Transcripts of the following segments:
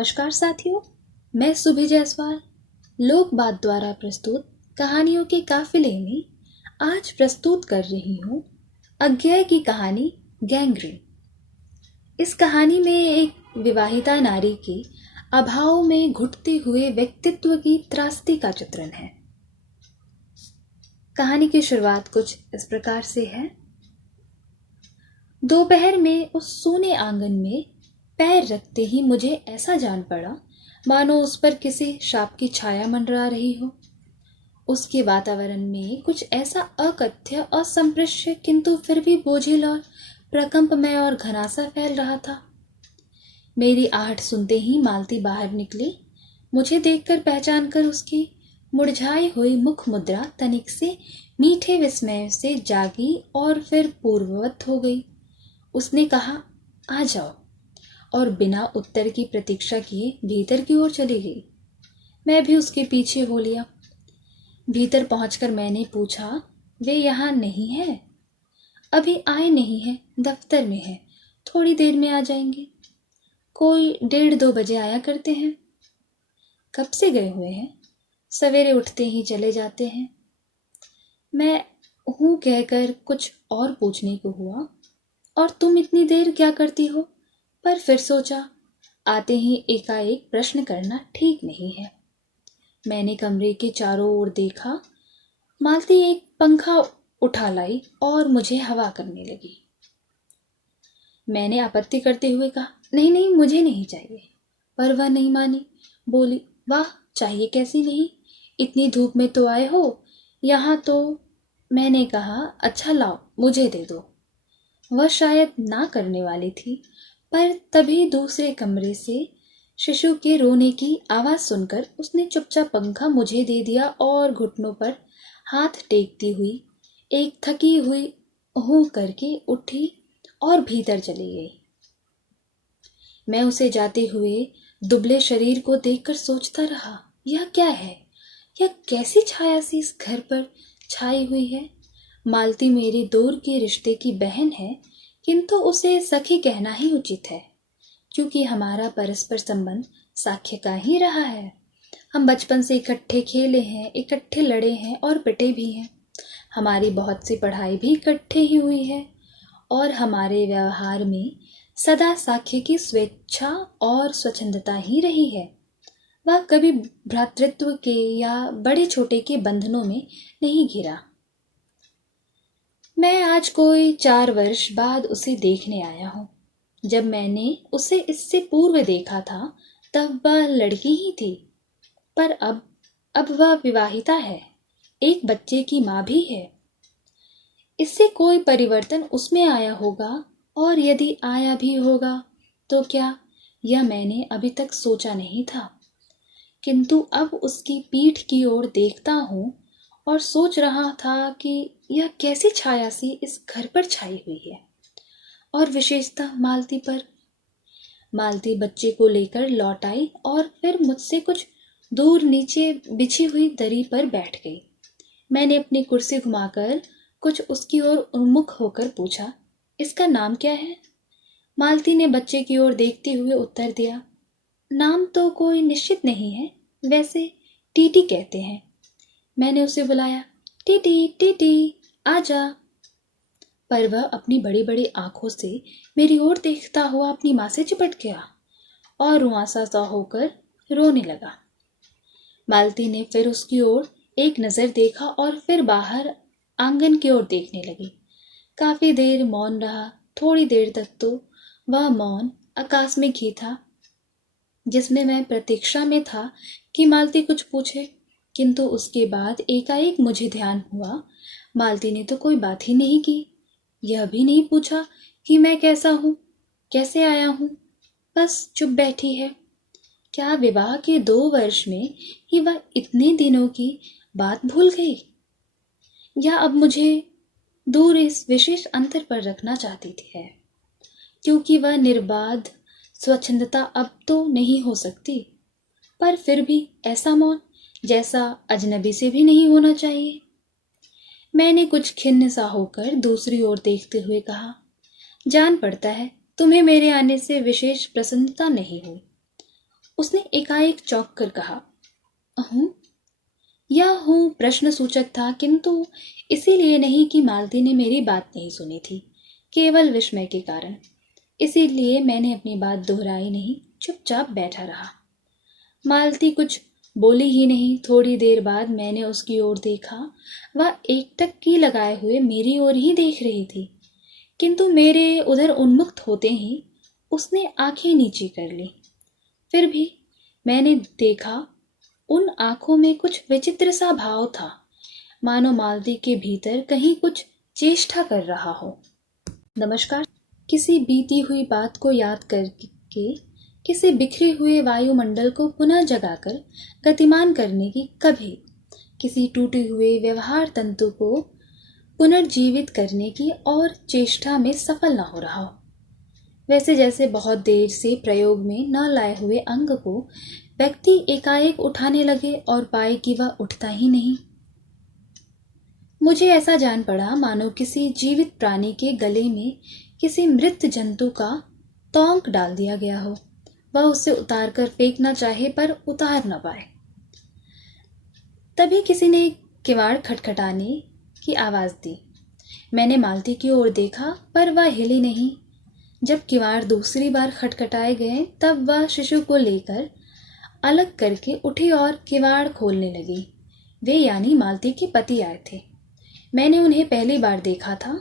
नमस्कार साथियों, मैं सुभी जायसवाल लोक बात द्वारा प्रस्तुत कहानियों के काफिले में आज प्रस्तुत कर रही हूँ अज्ञेय की कहानी गैंग्रीन। इस कहानी में एक विवाहिता नारी के अभाव में घुटते हुए व्यक्तित्व की त्रासदी का चित्रण है। कहानी की शुरुआत कुछ इस प्रकार से है। दोपहर में उस सूने आंगन में पैर रखते ही मुझे ऐसा जान पड़ा मानो उस पर किसी शाप की छाया मंडरा रही हो। उसके वातावरण में कुछ ऐसा अकथ्य और संप्रेष्य किंतु फिर भी बोझिल और प्रकंपमय और घनासा फैल रहा था। मेरी आहट सुनते ही मालती बाहर निकली। मुझे देखकर पहचान कर उसकी मुरझाई हुई मुख मुद्रा तनिक से मीठे विस्मय से जागी और फिर पूर्ववत हो गई। उसने कहा, आ जाओ, और बिना उत्तर की प्रतीक्षा किए भीतर की ओर चली गई। मैं भी उसके पीछे हो लिया। भीतर पहुंचकर मैंने पूछा, वे यहाँ नहीं है? अभी आए नहीं हैं, दफ्तर में है, थोड़ी देर में आ जाएंगे। कोई 1:30-2 बजे आया करते हैं। कब से गए हुए हैं? सवेरे उठते ही चले जाते हैं। मैं हूँ कहकर कुछ और पूछने को हुआ, और तुम इतनी देर क्या करती हो? पर फिर सोचा, आते ही एकाएक प्रश्न करना ठीक नहीं है। मैंने कमरे के चारों ओर देखा। मालती एक पंखा उठा लाई और मुझे हवा करने लगी। मैंने आपत्ति करते हुए कहा, नहीं नहीं, मुझे नहीं चाहिए। पर वह नहीं मानी। बोली, वाह, चाहिए कैसी नहीं, इतनी धूप में तो आए हो यहाँ तो। मैंने कहा, अच्छा लाओ, मुझे दे दो। वह शायद ना करने वाली थी, पर तभी दूसरे कमरे से शिशु के रोने की आवाज सुनकर उसने चुपचाप पंखा मुझे दे दिया और घुटनों पर हाथ टेकती हुई एक थकी हुई हूं करके उठी और भीतर चली गई। मैं उसे जाते हुए दुबले शरीर को देखकर सोचता रहा, यह क्या है? यह कैसी छाया सी इस घर पर छाई हुई है? मालती मेरे दूर के रिश्ते की बहन है, किंतु उसे सखी कहना ही उचित है, क्योंकि हमारा परस्पर संबंध साख्य का ही रहा है। हम बचपन से इकट्ठे खेले हैं, इकट्ठे लड़े हैं और पिटे भी हैं। हमारी बहुत सी पढ़ाई भी इकट्ठे ही हुई है, और हमारे व्यवहार में सदा साख्य की स्वेच्छा और स्वच्छंदता ही रही है। वह कभी भ्रातृत्व के या बड़े छोटे के बंधनों में नहीं घिरा। मैं आज कोई 4 वर्ष बाद उसे देखने आया हूँ। जब मैंने उसे इससे पूर्व देखा था तब वह लड़की ही थी, पर अब वह विवाहिता है, एक बच्चे की माँ भी है। इससे कोई परिवर्तन उसमें आया होगा, और यदि आया भी होगा तो क्या, यह मैंने अभी तक सोचा नहीं था। किंतु अब उसकी पीठ की ओर देखता हूँ और सोच रहा था कि यह कैसी छाया सी इस घर पर छाई हुई है, और विशेषतः मालती पर। मालती बच्चे को लेकर लौट आई और फिर मुझसे कुछ दूर नीचे बिछी हुई दरी पर बैठ गई। मैंने अपनी कुर्सी घुमाकर कुछ उसकी ओर उन्मुख होकर पूछा, इसका नाम क्या है? मालती ने बच्चे की ओर देखते हुए उत्तर दिया, नाम तो कोई निश्चित नहीं है, वैसे टीटी कहते हैं। मैंने उसे बुलाया, टीटी टीटी आजा। पर वह अपनी बड़ी बड़ी आंखों से मेरी ओर देखता हुआ अपनी माँ से चिपट गया और रुआंसा सा होकर रोने लगा। मालती ने फिर उसकी ओर एक नजर देखा और फिर बाहर आंगन की ओर देखने लगी। काफी देर मौन रहा। थोड़ी देर तक तो वह मौन आकस्मिक ही था, जिसमें मैं प्रतीक्षा में था कि मालती कुछ पूछे। किंतु उसके बाद एकाएक मुझे ध्यान हुआ, मालती ने तो कोई बात ही नहीं की। यह भी नहीं पूछा कि मैं कैसा हूँ, कैसे आया हूँ, बस चुप बैठी है। क्या विवाह के 2 वर्ष में ही वह इतने दिनों की बात भूल गई, या अब मुझे दूर इस विशेष अंतर पर रखना चाहती थी, क्योंकि वह निर्बाध स्वच्छंदता अब तो नहीं हो सकती, पर फिर भी ऐसा मौन जैसा अजनबी से भी नहीं होना चाहिए। मैंने कुछ खिन्न सा होकर दूसरी ओर देखते हुए कहा, जान पड़ता है तुम्हें मेरे आने से विशेष प्रसन्नता नहीं हुई। उसने एकाएक चौंक कर कहा, हूँ? यह हूँ प्रश्न सूचक था, किंतु इसीलिए नहीं कि मालती ने मेरी बात नहीं सुनी थी, केवल विस्मय के कारण। इसीलिए मैंने अपनी बात दोहराई नहीं, चुपचाप बैठा रहा। मालती कुछ बोली ही नहीं। थोड़ी देर बाद मैंने उसकी ओर देखा। वह एकटक्की लगाए हुए मेरी ओर ही देख रही थी, किंतु मेरे उधर उन्मुक्त होते ही उसने आंखें नीची कर ली। फिर भी मैंने देखा, उन आंखों में कुछ विचित्र सा भाव था, मानो मालती के भीतर कहीं कुछ चेष्टा कर रहा हो। नमस्कार। किसी बीती हुई बात को याद करके, किसी बिखरे हुए वायुमंडल को पुनः जगाकर गतिमान करने की, कभी किसी टूटे हुए व्यवहार तंतु को पुनर्जीवित करने की और चेष्टा में सफल न हो रहा हो। वैसे जैसे बहुत देर से प्रयोग में न लाए हुए अंग को व्यक्ति एकाएक उठाने लगे और पाए कि वह उठता ही नहीं। मुझे ऐसा जान पड़ा मानो किसी जीवित प्राणी के गले में किसी मृत जंतु का तोंक डाल दिया गया हो। वह उसे उतार कर फेंकना चाहे पर उतार न पाए। तभी किसी ने किवाड़ खटखटाने की आवाज दी। मैंने मालती की ओर देखा, पर वह हिली नहीं। जब किवाड़ दूसरी बार खटखटाए गए, तब वह शिशु को लेकर अलग करके उठी और किवाड़ खोलने लगी। वे यानी मालती के पति आए थे। मैंने उन्हें पहली बार देखा था,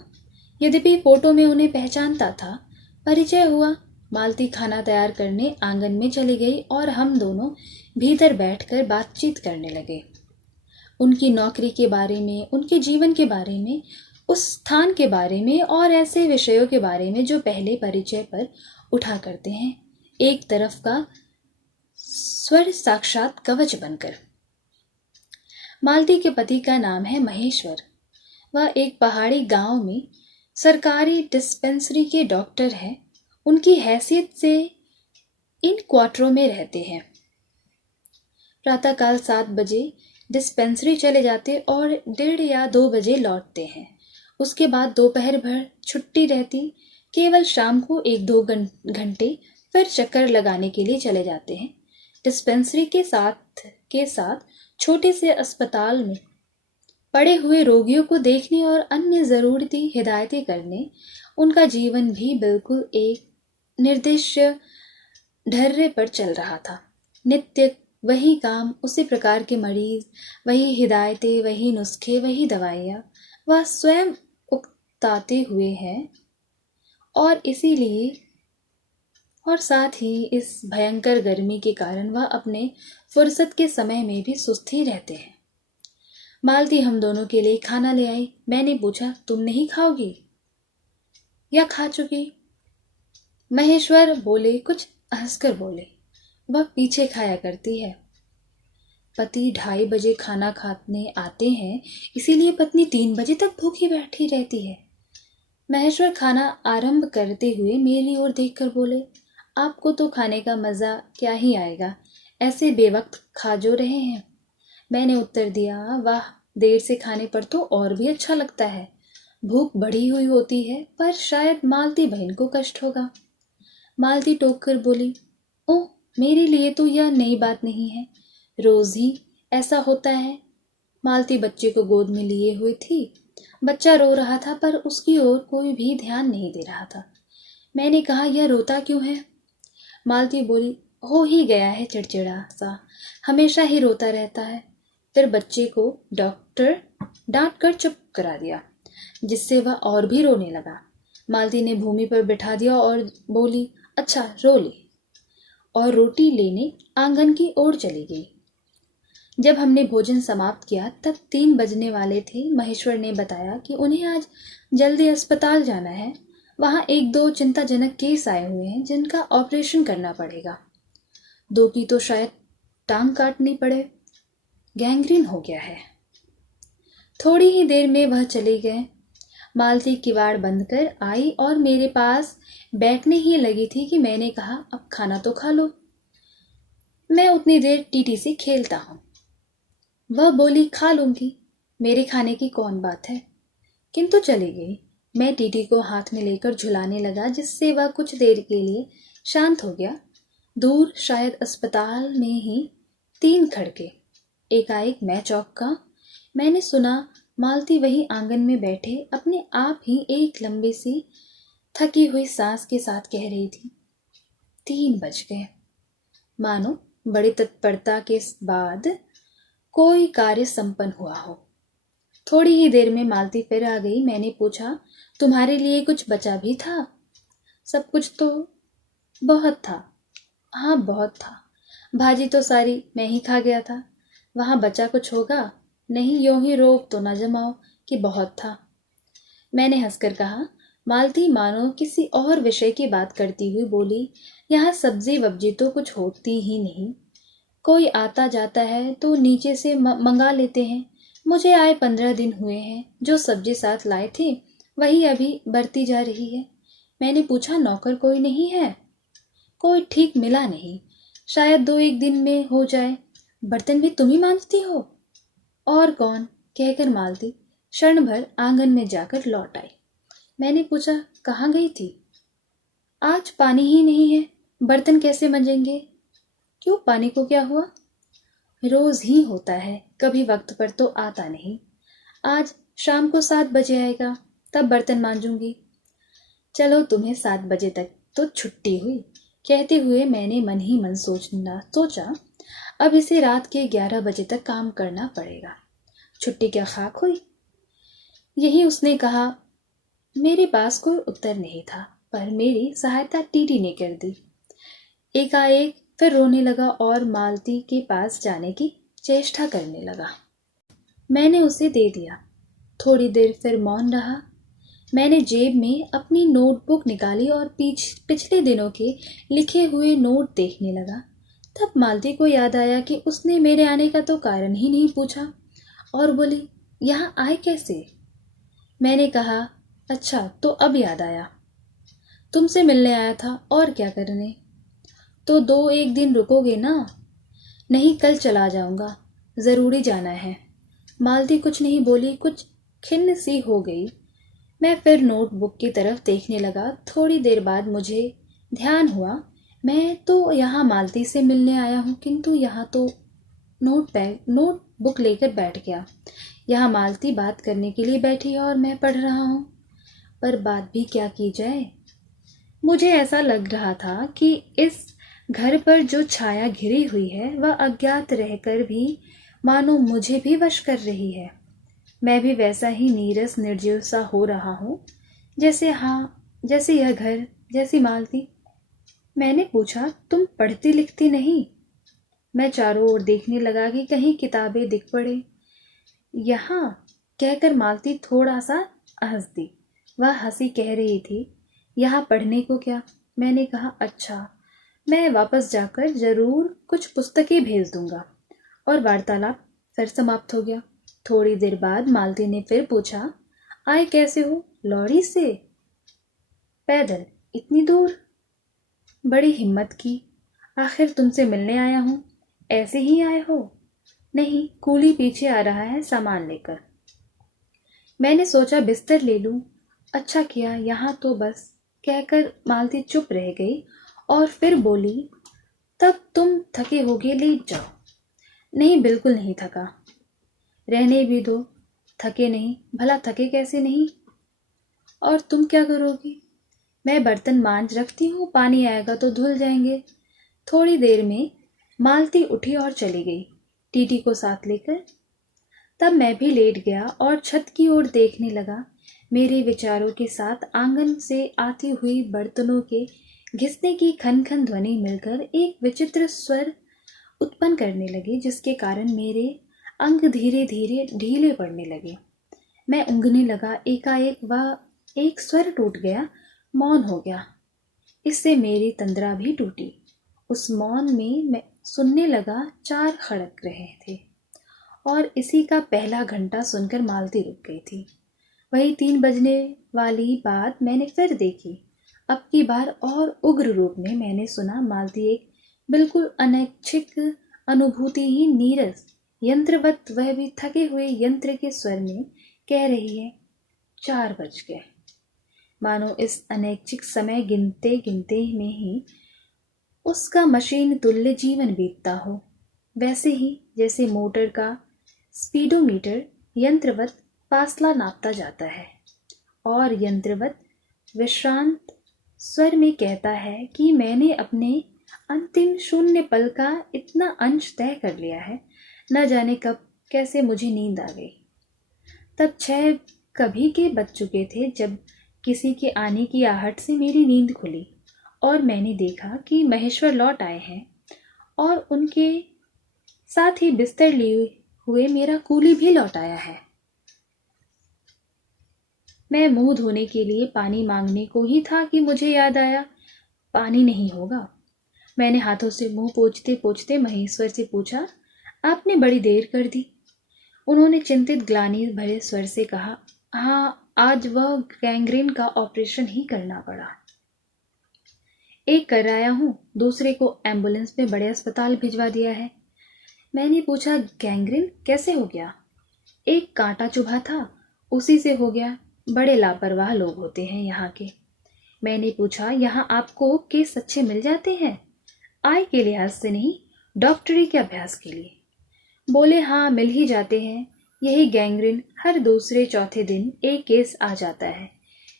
यद्यपि फोटो में उन्हें पहचानता था। परिचय हुआ। मालती खाना तैयार करने आंगन में चली गई और हम दोनों भीतर बैठकर बातचीत करने लगे। उनकी नौकरी के बारे में, उनके जीवन के बारे में, उस स्थान के बारे में और ऐसे विषयों के बारे में जो पहले परिचय पर उठा करते हैं, एक तरफ का स्वर साक्षात कवच बनकर। मालती के पति का नाम है महेश्वर। वह एक पहाड़ी गांव में सरकारी डिस्पेंसरी के डॉक्टर हैं। उनकी हैसियत से इन क्वार्टरों में रहते हैं। प्रातःकाल 7 बजे डिस्पेंसरी चले जाते और 1:30 या 2 बजे लौटते हैं। उसके बाद दोपहर भर छुट्टी रहती। केवल शाम को 1-2 घंटे फिर चक्कर लगाने के लिए चले जाते हैं। डिस्पेंसरी के साथ छोटे से अस्पताल में पड़े हुए रोगियों को देखने और अन्य ज़रूरती हिदायतें करने उनका जीवन भी बिल्कुल एक निर्देश्य ढर्रे पर चल रहा था। नित्य वही काम, उसी प्रकार के मरीज, वही हिदायतें, वही नुस्खे, वही दवाइयाँ वह स्वयं उकताते हुए हैं। और इसीलिए और साथ ही इस भयंकर गर्मी के कारण वह अपने फुर्सत के समय में भी सुस्त ही रहते हैं। मालती हम दोनों के लिए खाना ले आई। मैंने पूछा, तुम नहीं खाओगी या खा चुकी? महेश्वर बोले, कुछ हंसकर बोले, वह पीछे खाया करती है। पति 2:30 बजे खाना खाने आते हैं, इसीलिए पत्नी 3 बजे तक भूखी बैठी रहती है। महेश्वर खाना आरंभ करते हुए मेरी ओर देखकर बोले, आपको तो खाने का मज़ा क्या ही आएगा, ऐसे बेवक्त खा जो रहे हैं। मैंने उत्तर दिया, वाह, देर से खाने पर तो और भी अच्छा लगता है। भूख बढ़ी हुई होती है, पर शायद मालती बहन को कष्ट होगा। मालती टोक कर बोली, ओह, मेरे लिए तो यह नई बात नहीं है, रोज ही ऐसा होता है। मालती बच्चे को गोद में लिए हुई थी। बच्चा रो रहा था, पर उसकी ओर कोई भी ध्यान नहीं दे रहा था। मैंने कहा, यह रोता क्यों है? मालती बोली, हो ही गया है चिड़चिड़ा सा, हमेशा ही रोता रहता है। फिर बच्चे को डॉक्टर डांट कर चुप करा दिया, जिससे वह और भी रोने लगा। मालती ने भूमि पर बिठा दिया और बोली, अच्छा रो ले, और रोटी लेने आंगन की ओर चली गई। जब हमने भोजन समाप्त किया तब 3 बजने वाले थे। महेश्वर ने बताया कि उन्हें आज जल्दी अस्पताल जाना है। वहाँ 1-2 चिंताजनक केस आए हुए हैं जिनका ऑपरेशन करना पड़ेगा। 2 की तो शायद टांग काटनी पड़े, गैंग्रीन हो गया है। थोड़ी ही देर में वह चले गए। मालती किवाड़ बंद कर आई और मेरे पास बैठने ही लगी थी कि मैंने कहा, अब खाना तो खा लो, मैं उतनी देर टीटी से खेलता हूँ। वह बोली, खा लूंगी, मेरे खाने की कौन बात है, किंतु चली गई। मैं टीटी को हाथ में लेकर झुलाने लगा, जिससे वह कुछ देर के लिए शांत हो गया। दूर शायद अस्पताल में ही 3 खड़के। एकाएक मैं चौंका। मैंने सुना मालती वही आंगन में बैठे अपने आप ही एक लंबी सी थकी हुई सांस के साथ कह रही थी, 3 बज गए। मानो बड़ी तत्परता के बाद कोई कार्य संपन्न हुआ हो। थोड़ी ही देर में मालती फिर आ गई। मैंने पूछा, तुम्हारे लिए कुछ बचा भी था? सब कुछ तो बहुत था। हाँ, बहुत था। भाजी तो सारी मैं ही खा गया था। वहां बचा कुछ होगा? नहीं, यूं ही रोक तो ना जमाओ कि बहुत था। मैंने हंसकर कहा। मालती मानो किसी और विषय की बात करती हुई बोली, यहाँ सब्जी वब्जी तो कुछ होती ही नहीं। कोई आता जाता है तो नीचे से मंगा लेते हैं। मुझे आए 15 दिन हुए हैं। जो सब्जी साथ लाए थे वही अभी बरती जा रही है। मैंने पूछा, नौकर कोई नहीं है? कोई ठीक मिला नहीं। शायद 2-1 दिन में हो जाए। बर्तन भी तुम ही मांजती हो? और कौन, कहकर मालती क्षण भर आंगन में जाकर लौट आई। मैंने पूछा, कहाँ गई थी? आज पानी ही नहीं है, बर्तन कैसे मंजेंगे? क्यों, पानी को क्या हुआ? रोज ही होता है, कभी वक्त पर तो आता नहीं। आज शाम को 7 बजे आएगा, तब बर्तन मांजूंगी। चलो, तुम्हें 7 बजे तक तो छुट्टी हुई। कहते हुए मैंने मन ही मन सोचा, अब इसे रात के 11 बजे तक काम करना पड़ेगा। छुट्टी क्या खाक हुई? यही उसने कहा। मेरे पास कोई उत्तर नहीं था, पर मेरी सहायता टीटी ने कर दी। एकाएक फिर रोने लगा और मालती के पास जाने की चेष्टा करने लगा। मैंने उसे दे दिया। थोड़ी देर फिर मौन रहा। मैंने जेब में अपनी नोटबुक निकाली और पिछले दिनों के लिखे हुए नोट देखने लगा। तब मालती को याद आया कि उसने मेरे आने का तो कारण ही नहीं पूछा और बोली, यहाँ आए कैसे? मैंने कहा, अच्छा, तो अब याद आया। तुमसे मिलने आया था, और क्या करने। तो 2-1 दिन रुकोगे ना? नहीं, कल चला जाऊंगा, जरूरी जाना है। मालती कुछ नहीं बोली, कुछ खिन्न सी हो गई। मैं फिर नोटबुक की तरफ देखने लगा। थोड़ी देर बाद मुझे ध्यान हुआ, मैं तो यहाँ मालती से मिलने आया हूँ, किंतु यहाँ तो नोटबुक लेकर बैठ गया। यहाँ मालती बात करने के लिए बैठी है और मैं पढ़ रहा हूँ। पर बात भी क्या की जाए। मुझे ऐसा लग रहा था कि इस घर पर जो छाया घिरी हुई है वह अज्ञात रहकर भी मानो मुझे भी वश कर रही है। मैं भी वैसा ही नीरस निर्जीव सा हो रहा हूँ, जैसे यह घर, जैसी मालती। मैंने पूछा, तुम पढ़ती लिखती नहीं? मैं चारों ओर देखने लगा कि कहीं किताबें दिख पड़े। यहाँ, कहकर मालती थोड़ा सा हंस दी। वह हंसी कह रही थी, यहाँ पढ़ने को क्या? मैंने कहा, अच्छा, मैं वापस जाकर जरूर कुछ पुस्तकें भेज दूंगा। और वार्तालाप फिर समाप्त हो गया। थोड़ी देर बाद मालती ने फिर पूछा, आए कैसे हो? लॉरी से? पैदल? इतनी दूर? बड़ी हिम्मत की। आखिर तुमसे मिलने आया हूं। ऐसे ही आए हो? नहीं, कूली पीछे आ रहा है सामान लेकर। मैंने सोचा बिस्तर ले लूं। अच्छा किया, यहाँ तो बस। कहकर मालती चुप रह गई और फिर बोली, तब तुम थके होगे, लेट जाओ। नहीं, बिल्कुल नहीं थका। रहने भी दो। थके नहीं? भला थके कैसे नहीं? और तुम क्या करोगी? मैं बर्तन मांज रखती हूँ, पानी आएगा तो धुल जाएंगे। थोड़ी देर में मालती उठी और चली गई, टीटी को साथ लेकर। तब मैं भी लेट गया और छत की ओर देखने लगा। मेरे विचारों के साथ आंगन से आती हुई बर्तनों के घिसने की खन खन ध्वनि मिलकर एक विचित्र स्वर उत्पन्न करने लगी, जिसके कारण मेरे अंग धीरे धीरे ढीले पड़ने लगे। मैं ऊँघने लगा। एकाएक वह एक स्वर टूट गया, मौन हो गया। इससे मेरी तंद्रा भी टूटी। उस मौन में मैं सुनने लगा, 4 खड़क रहे थे और इसी का पहला घंटा सुनकर मालती रुक गई थी। वही 3 बजने वाली बात मैंने फिर देखी। अब की बार और उग्र रूप में मैंने सुना, मालती एक बिल्कुल अनैच्छिक अनुभूति ही नीरस यंत्रवत, वह भी थके हुए यंत्र के स्वर में कह रही है, 4 बज गए। मानो इस अनैच्छिक समय गिनते गिनते में ही उसका मशीन तुल्य जीवन बीतता हो, वैसे ही जैसे मोटर का स्पीडोमीटर यंत्रवत फासला नापता जाता है और यंत्रवत विश्रांत स्वर में कहता है कि मैंने अपने अंतिम शून्य पल का इतना अंश तय कर लिया है, न जाने कब कैसे मुझे नींद आ गई। तब 6 कभी के बज चुके थे जब किसी के आने की आहट से मेरी नींद खुली और मैंने देखा कि महेश्वर लौट आए हैं और उनके साथ ही बिस्तर लिए हुए मेरा कूली भी लौट आया है। मैं मुंह धोने के लिए पानी मांगने को ही था कि मुझे याद आया, पानी नहीं होगा। मैंने हाथों से मुंह पोंछते पोंछते महेश्वर से पूछा, आपने बड़ी देर कर दी। उन्होंने चिंतित ग्लानि भरे स्वर से कहा, हाँ, आज वह गैंग्रीन का ऑपरेशन ही करना पड़ा। एक कराया हूँ, दूसरे को एम्बुलेंस में बड़े अस्पताल भिजवा दिया है। मैंने पूछा, गैंग्रीन कैसे हो गया? एक कांटा चुभा था, उसी से हो गया। बड़े लापरवाह लोग होते हैं यहाँ के। मैंने पूछा, यहाँ आपको केस अच्छे मिल जाते हैं? आय के लिहाज से नहीं, डॉक्टरी के अभ्यास के लिए। बोले, हाँ, मिल ही जाते हैं। यही गैंग्रीन हर दूसरे चौथे दिन एक केस आ जाता है।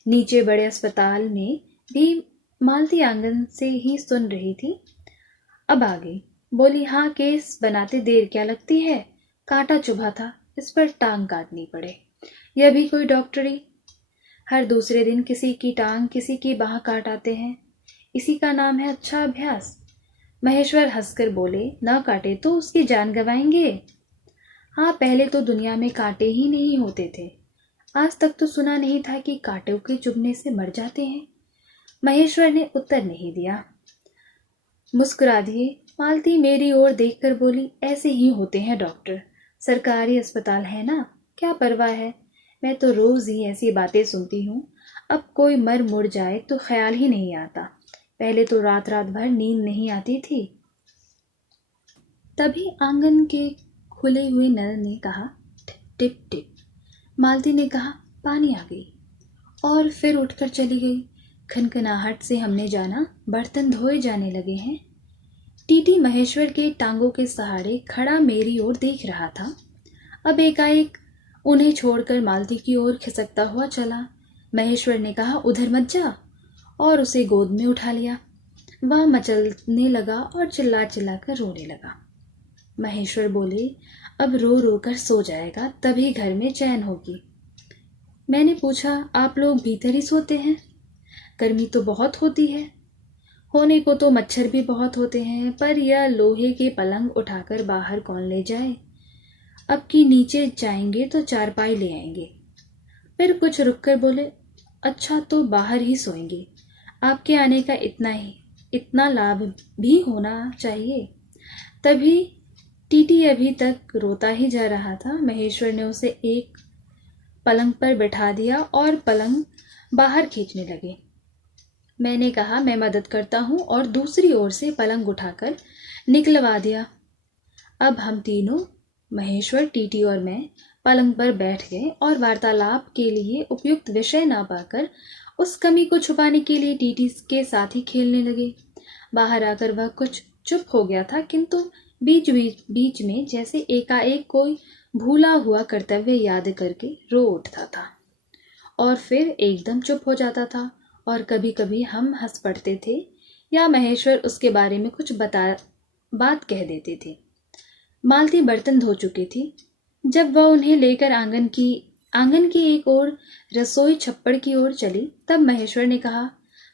नीचे बड़े अस्पताल में भी मालती आंगन से ही सुन रही थी, अब आ गई। बोली, हाँ, केस बनाते देर क्या लगती है? कांटा चुभा था, इस पर टांग काटनी पड़े, यह भी कोई डॉक्टरी? हर दूसरे दिन किसी की टांग किसी की बाह काट आते हैं, इसी का नाम है अच्छा अभ्यास। महेश्वर हंसकर बोले, न काटे तो उसकी जान गंवाएंगे। हाँ, पहले तो दुनिया में कांटे ही नहीं होते थे। आज तक तो सुना नहीं था कि कांटों के चुभने से मर जाते हैं। महेश्वर ने उत्तर नहीं दिया, मुस्कुरा दिए। मालती मेरी ओर देखकर बोली, ऐसे ही होते हैं डॉक्टर, सरकारी अस्पताल है ना, क्या परवाह है। मैं तो रोज ही ऐसी बातें सुनती हूँ, अब कोई मर मुड़ जाए तो ख्याल ही नहीं आता। पहले तो रात रात भर नींद नहीं आती थी। तभी आंगन के खुले हुए नल ने कहा, टिप टिप। मालती ने कहा, पानी आ गई, और फिर उठकर चली गई। खनखनाहट से हमने जाना बर्तन धोए जाने लगे हैं। टीटी महेश्वर के टांगों के सहारे खड़ा मेरी ओर देख रहा था। अब एकाएक उन्हें छोड़कर मालती की ओर खिसकता हुआ चला। महेश्वर ने कहा, उधर मत जा, और उसे गोद में उठा लिया। वह मचलने लगा और चिल्ला चिल्ला कर रोने लगा। महेश्वर बोले, अब रो रो कर सो जाएगा, तभी घर में चैन होगी। मैंने पूछा, आप लोग भीतर ही सोते हैं? गर्मी तो बहुत होती है। होने को तो मच्छर भी बहुत होते हैं, पर यह लोहे के पलंग उठाकर बाहर कौन ले जाए। अब की नीचे जाएंगे तो चारपाई ले आएंगे। फिर कुछ रुककर बोले, अच्छा, तो बाहर ही सोएंगे। आपके आने का इतना लाभ भी होना चाहिए। तभी टीटी अभी तक रोता ही जा रहा था। महेश्वर ने उसे एक पलंग पर बैठा दिया और पलंग बाहर खींचने लगे। मैंने कहा, मैं मदद करता हूँ, और दूसरी ओर से पलंग उठाकर निकलवा दिया। अब हम तीनों, महेश्वर, टीटी और मैं, पलंग पर बैठ गए और वार्तालाप के लिए उपयुक्त विषय ना पाकर उस कमी को छुपाने के लिए टीटी के साथ ही खेलने लगे। बाहर आकर वह कुछ चुप हो गया था, किंतु बीच में जैसे एकाएक कोई भूला हुआ कर्तव्य याद करके रो उठता था और फिर एकदम चुप हो जाता था, और कभी कभी हम हंस पड़ते थे या महेश्वर उसके बारे में कुछ बात कह देते थे। मालती बर्तन धो चुकी थी। जब वह उन्हें लेकर आंगन की एक ओर रसोई छप्पड़ की ओर चली, तब महेश्वर ने कहा,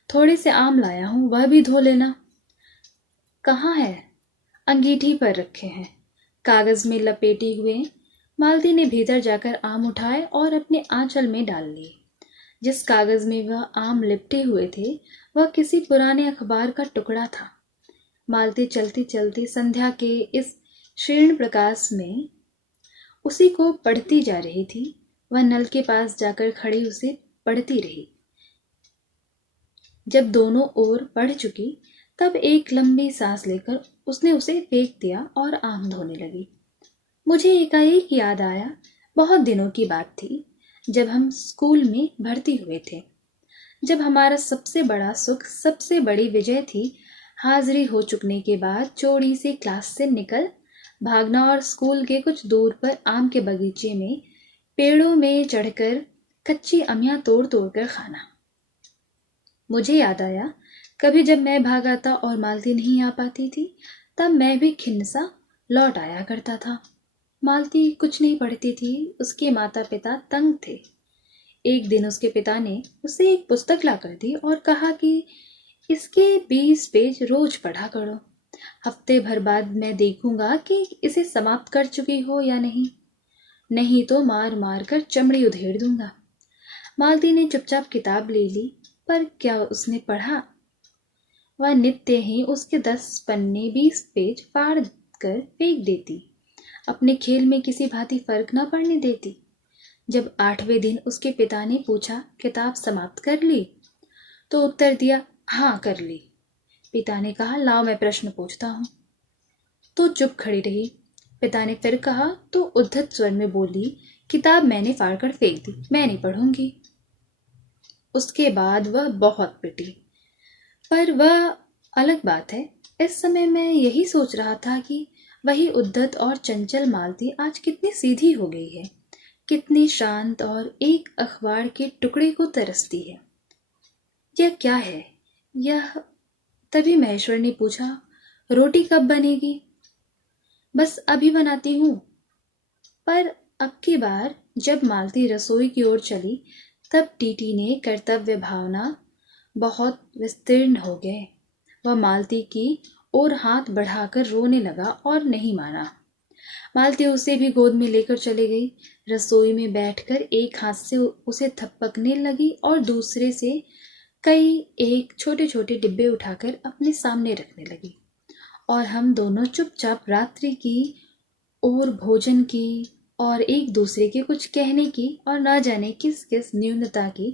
थोड़े से आम लाया हूं, वह भी धो लेना। कहाँ है? अंगीठी पर रखे हैं, कागज में लपेटे हुए। मालती ने भीतर जाकर आम उठाए और अपने आंचल में डाल लिए। जिस कागज में वह आम लिपटे हुए थे वह किसी पुराने अखबार का टुकड़ा था। मालती चलती चलती संध्या के इस क्षीण प्रकाश में उसी को पढ़ती जा रही थी। वह नल के पास जाकर खड़ी उसे पढ़ती रही। जब दोनों ओर पढ़ चुकी तब एक लंबी सांस लेकर उसने उसे फेंक दिया और आम धोने लगी। मुझे एकाएक याद आया, बहुत दिनों की बात थी जब हम स्कूल में भर्ती हुए थे, जब हमारा सबसे बड़ा सुख, सबसे बड़ी विजय थी हाजिरी हो चुकने के बाद चोरी से क्लास से निकल भागना और स्कूल के कुछ दूर पर आम के बगीचे में पेड़ों में चढ़कर कच्ची अमियां तोड़ तोड़ कर खाना। मुझे याद आया कभी जब मैं भाग आता और मालती नहीं आ पाती थी, तब मैं भी खिन्नसा लौट आया करता था। मालती कुछ नहीं पढ़ती थी, उसके माता पिता तंग थे। एक दिन उसके पिता ने उसे एक पुस्तक ला कर दी और कहा कि इसके 20 पेज रोज पढ़ा करो। हफ्ते भर बाद मैं देखूंगा कि इसे समाप्त कर चुकी हो या नहीं, नहीं तो मार मार कर चमड़ी उधेड़ दूंगा। मालती ने चुपचाप किताब ले ली, पर क्या उसने पढ़ा? वह नित्य ही उसके 10 पन्ने 20 पेज फाड़ कर फेंक देती, अपने खेल में किसी भांति फर्क न पड़ने देती। जब 8वें दिन उसके पिता ने पूछा, किताब समाप्त कर ली? तो उत्तर दिया, हाँ कर ली। पिता ने कहा, लाओ मैं प्रश्न पूछता हूँ। तो चुप खड़ी रही। पिता ने फिर कहा तो उद्धत स्वर में बोली, किताब मैंने फाड़ कर फेंक दी, मैं नहीं पढ़ूंगी। उसके बाद वह बहुत पिटी, पर वह अलग बात है। इस समय मैं यही सोच रहा था कि वही उद्धत और चंचल मालती आज कितनी सीधी हो गई है, कितनी शांत और एक अखबार के टुकड़े को तरसती है। यह क्या है? यह तभी महेश्वर ने पूछा, रोटी कब बनेगी? बस अभी बनाती हूँ। पर अब की बार जब मालती रसोई की ओर चली, तब टीटी ने कर्तव्य भावना बहुत विस्तीर्ण हो गए। वह मालती की ओर हाथ बढ़ाकर रोने लगा और नहीं माना। मालती उसे भी गोद में लेकर चली गई। रसोई में बैठकर एक हाथ से उसे थपकने लगी और दूसरे से कई एक छोटे छोटे डिब्बे उठाकर अपने सामने रखने लगी। और हम दोनों चुपचाप रात्रि की और भोजन की और एक दूसरे के कुछ कहने की और ना जाने किस किस न्यूनता की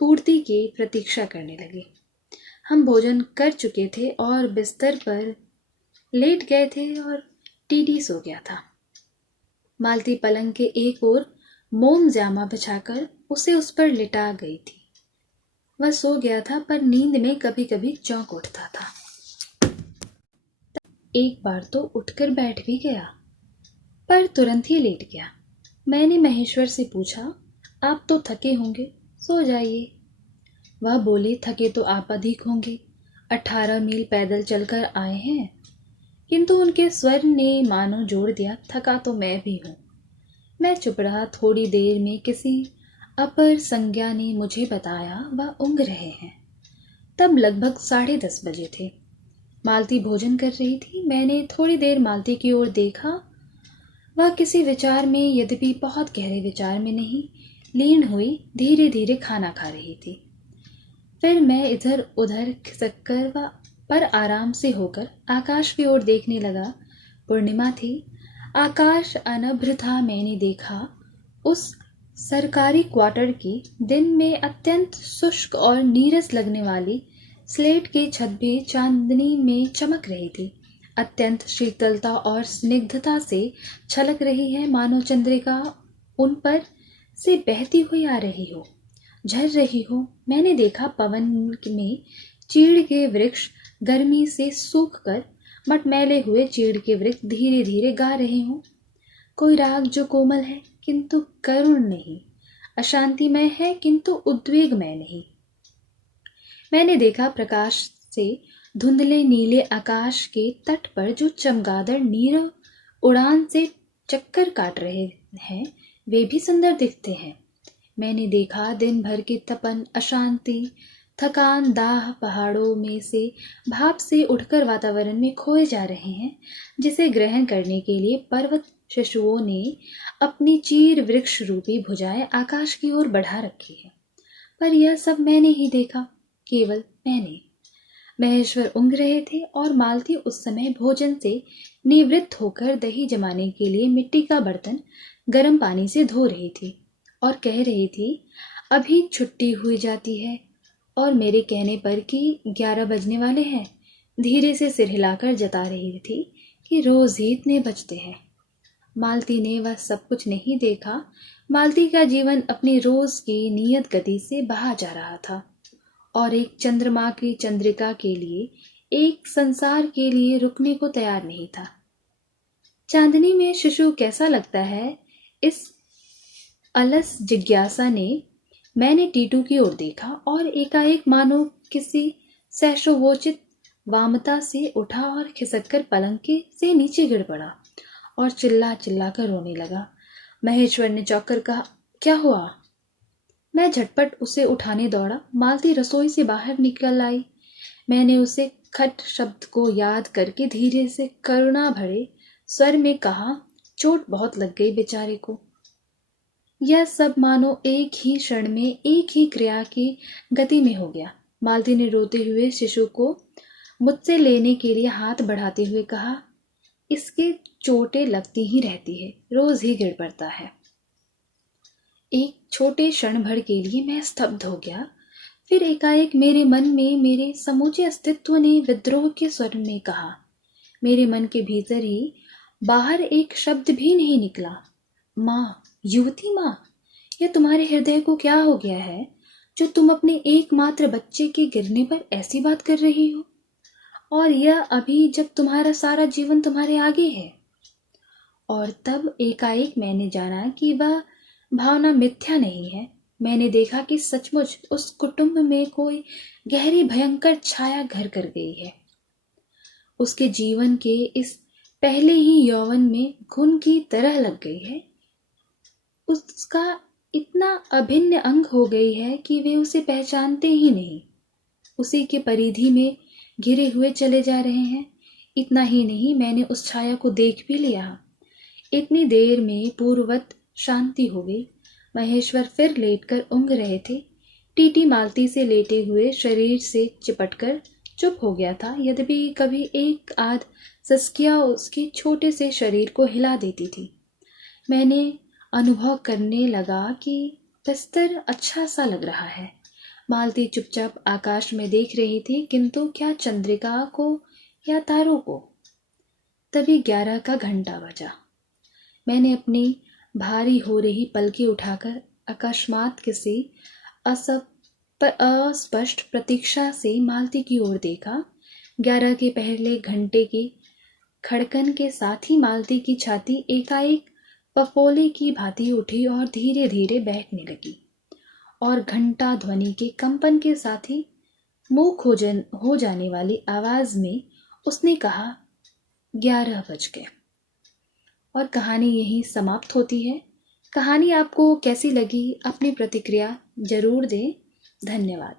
पूर्ति की प्रतीक्षा करने लगे। हम भोजन कर चुके थे और बिस्तर पर लेट गए थे और टीटी सो गया था। मालती पलंग के एक ओर मोम जामा बिछाकर उसे उस पर लिटा गई थी। वह सो गया था, पर नींद में कभी कभी चौंक उठता था। एक बार तो उठकर बैठ भी गया, पर तुरंत ही लेट गया। मैंने महेश्वर से पूछा, आप तो थके होंगे, सो जाइए। वह बोले, थके तो आप अधिक होंगे, 18 मील पैदल चलकर आए हैं। किंतु उनके स्वर ने मानो जोड़ दिया, थका तो मैं भी हूँ। मैं चुप रहा। थोड़ी देर में किसी अपर संज्ञा ने मुझे बताया वह ऊँघ रहे हैं। तब लगभग 10:30 बजे थे। मालती भोजन कर रही थी। मैंने थोड़ी देर मालती की ओर देखा। वह किसी विचार में, यद्यपि बहुत गहरे विचार में नहीं, लीन हुई धीरे धीरे खाना खा रही थी। फिर मैं इधर उधर खिसक कर व पर आराम से होकर आकाश की ओर देखने लगा। पूर्णिमा थी, आकाश अनभ्र था। मैंने देखा उस सरकारी क्वार्टर की दिन में अत्यंत शुष्क और नीरस लगने वाली स्लेट की छत भी चांदनी में चमक रही थी। अत्यंत शीतलता और स्निग्धता से छलक रही है, मानो चंद्रिका उन पर से बहती हुई आ रही हो, झर रही हो। मैंने देखा पवन में चीड़ के वृक्ष गर्मी से सूखकर मटमैले हुए चीड़ के वृक्ष धीरे धीरे गा रहे हों कोई राग जो कोमल है किंतु करुण नहीं, अशांतिमय है किंतु उद्वेगमय नहीं। मैंने देखा प्रकाश से धुंधले नीले आकाश के तट पर जो चमगादड़ नीरव उड़ान से चक्कर काट रहे हैं, वे भी सुंदर दिखते हैं। मैंने देखा दिन भर की तपन, अशांति, थकान, दाह पहाड़ों में से भाप से उठकर वातावरण में खोए जा रहे हैं, जिसे ग्रहण करने के लिए पर्वत शिशुओं ने अपनी चीर वृक्ष रूपी भुजाएं आकाश की ओर बढ़ा रखी है। पर यह सब मैंने ही देखा, केवल मैंने। महेश्वर ऊँघ रहे थे और मालती उस समय भोजन से निवृत्त होकर दही जमाने के लिए मिट्टी का बर्तन गर्म पानी से धो रही थी और कह रही थी, अभी छुट्टी हुई जाती है। और मेरे कहने पर कि 11 बजने वाले हैं, धीरे से सिर हिलाकर जता रही थी कि रोज ही इतने बजते हैं। मालती ने वह सब कुछ नहीं देखा। मालती का जीवन अपनी रोज की नियत गति से बहा जा रहा था और एक चंद्रमा की चंद्रिका के लिए एक संसार के लिए रुकने को तैयार नहीं था। चांदनी में शिशु कैसा लगता है, इस अलस जिज्ञासा ने मैंने टीटू की ओर देखा और एकाएक मानो किसी सैशोवोचित वामता से उठा और खिसककर पलंग के से नीचे गिर पड़ा और चिल्ला चिल्ला कर रोने लगा। महेश्वर ने चौंक कर कहा, क्या हुआ? मैं झटपट उसे उठाने दौड़ा। मालती रसोई से बाहर निकल आई। मैंने उसे खट शब्द को याद करके धीरे से करुणा भरे स्वर में कहा, चोट बहुत लग गई बेचारे को। यह सब मानो एक ही क्षण में एक ही क्रिया की गति में हो गया। मालती ने रोते हुए शिशु को मुझसे लेने के लिए हाथ बढ़ाते हुए कहा, इसके चोटें लगती ही रहती है, रोज ही गिर पड़ता है। एक छोटे क्षण भर के लिए मैं स्तब्ध हो गया। फिर एकाएक मेरे मन में मेरे समूचे अस्तित्व ने विद्रोह के स्वर में कहा। मेरे मन के भीतर ही बाहर एक शब्द भी नहीं निकला। माँ, युवती माँ, यह तुम्हारे हृदय को क्या हो गया है जो तुम अपने एकमात्र बच्चे के गिरने पर ऐसी बात कर रही हो, और यह अभी जब तुम्हारा सारा जीवन तुम्हारे आगे है। और तब एकाएक मैंने जाना कि वह भावना मिथ्या नहीं है। मैंने देखा कि सचमुच उस कुटुंब में कोई गहरी भयंकर छाया घर कर गई है। उसके जीवन के इस पहले ही यौवन में घुन की तरह लग गई है। उसका इतना अभिन्न अंग हो गई है कि वे उसे पहचानते ही नहीं, उसी के परिधि में घिरे हुए चले जा रहे हैं। इतना ही नहीं, मैंने उस छाया को देख भी लिया। इतनी देर में पूर्ववत शांति हो गई। महेश्वर फिर लेटकर ऊँघ रहे थे। टीटी मालती से लेटे हुए शरीर से चिपटकर चुप हो गया था, यद्यपि कभी एक आध सस्किया उसके छोटे से शरीर को हिला देती थी। मैंने अनुभव करने लगा कि बिस्तर अच्छा सा लग रहा है। मालती चुपचाप आकाश में देख रही थी, किंतु क्या चंद्रिका को या तारों को। तभी 11 का घंटा बजा। मैंने अपनी भारी हो रही पलकें उठाकर अकस्मात किसी अस्पष्ट प्रतीक्षा से मालती की ओर देखा। 11 के पहले घंटे की खड़कन के साथ ही मालती की छाती एकाएक पफोले की भांति उठी और धीरे धीरे बैठने लगी, और घंटा ध्वनि के कंपन के साथ ही मूक हो जाने वाली आवाज में उसने कहा, 11 बज गए। और कहानी यहीं समाप्त होती है। कहानी आपको कैसी लगी, अपनी प्रतिक्रिया जरूर दें। धन्यवाद।